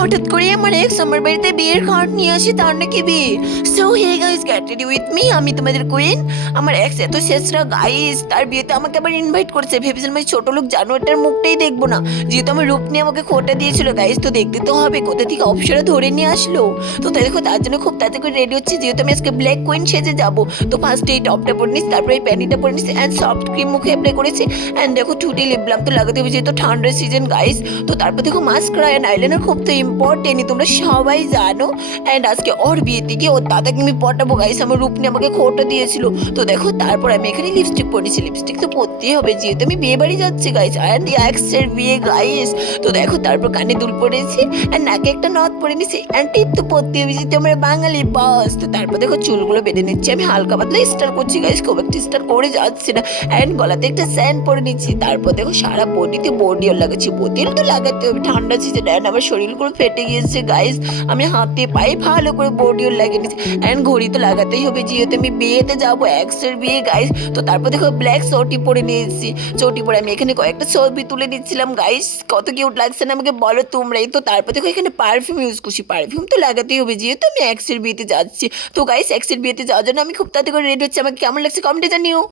হঠাৎ করে আমার এক্স আমার বাড়িতে বিয়ের কার্ড নিয়ে আসে, তার নাকি বিয়ে। So hey guys, get ready with me, আমি তোমাদের কুইন। আমার এক্স এত শেষরা গাইস, তার বিয়েতে আমাকে আবার ইনভাইট করেছে। ভেবেছিলাম আমি ছোট লোক জানোয়ারটার মুখটাই দেখবো না, যেহেতু আমার রূপ নিয়ে আমাকে খোটা দিয়েছিল গাইস, তো দেখতে তো হবে কোথা থেকে অপসরা ধরে নিয়ে আসলো। তো তাই দেখো, তার জন্য খুব তাড়াতাড়ি করে রেডি হচ্ছে, যেহেতু আমি আজকে ব্ল্যাক কুইন সেজে যাবো। তো ফার্স্টে এই টপটা পরে নিচ্ছি, তারপরে এই প্যান্টিটা পরে নিচ্ছি, অ্যান্ড সফট ক্রিম মুখে অ্যাপ্লাই করেছি, অ্যান্ড দেখো ঠুটি লিপ বাম তো লাগাতে হবে, যেহেতু ঠান্ডার সিজন গাইস। তো তারপর দেখো মাস্কারা অ্যান্ড আইলাইনার খুব তো ইম্পর্টেন্ট, তোমরা সবাই জানো। অ্যান্ড আজকে ওর বিয়েতে গিয়ে ওর দাদাকে আমি পটাবো গাইস, আমার রূপ নিয়ে আমাকে খোটা দিয়েছিল। তো দেখো তারপর আমি এখানে লিপস্টিক পরেছি, লিপস্টিক তো পরতেই হবে যেহেতু আমি বিয়ে বাড়ি যাচ্ছি গাইস, অ্যান্ড এক্সের বিয়ে গাইস। তো দেখো তারপর কানে দুল পরেছি, অ্যান্ড নাকে একটা নথ পরে নিছি, অ্যান্ড টিপ তো পরতে হবে যেহেতু আমরা বাঙালি বাস। তো তারপর দেখো চুলগুলো বেঁধে নিচ্ছি, আমি হালকা পাতলা স্টার করছি গাইস, খুব একটা স্টার করে যাচ্ছে না। অ্যান্ড গলাতে একটা স্যান্ড পরে নিচ্ছি, তারপর দেখো সারা বডিতে বডিও লাগাচ্ছি, বডিও তো লাগাতে হবে ঠান্ডা সিজন। অ্যান্ড আমার শরীরগুলো ফেটে গিয়েছে গাইস, আমি হাতে পায়ে ভালো করে বডিও লাগিয়ে নিচ্ছি, অ্যান্ড ঘড়ি তো লাগাতেই হবে যেহেতু আমি বিয়েতে যাবো, এক্সের বিয়ে গাইস। তো তারপর দেখো ব্ল্যাক চটি পরে নিয়েছি, চটি পরে আমি এখানে কয়েকটা ছবি তুলে নিচ্ছিলাম গাইস, কত কিউট লাগছে না আমাকে বলো তোমরাই। তো তারপর দেখো এখানে পারফিউম ইউজ করছি, পারফিউম তো লাগাতেই হবে যেহেতু আমি এক্সের বিয়েতে যাচ্ছি। তো গাইস এক্সের বিয়েতে যাওয়ার জন্য আমি খুব তাড়াতাড়ি করে রেডি হচ্ছে, আমাকে কেমন লাগছে কমেন্টে জানিও।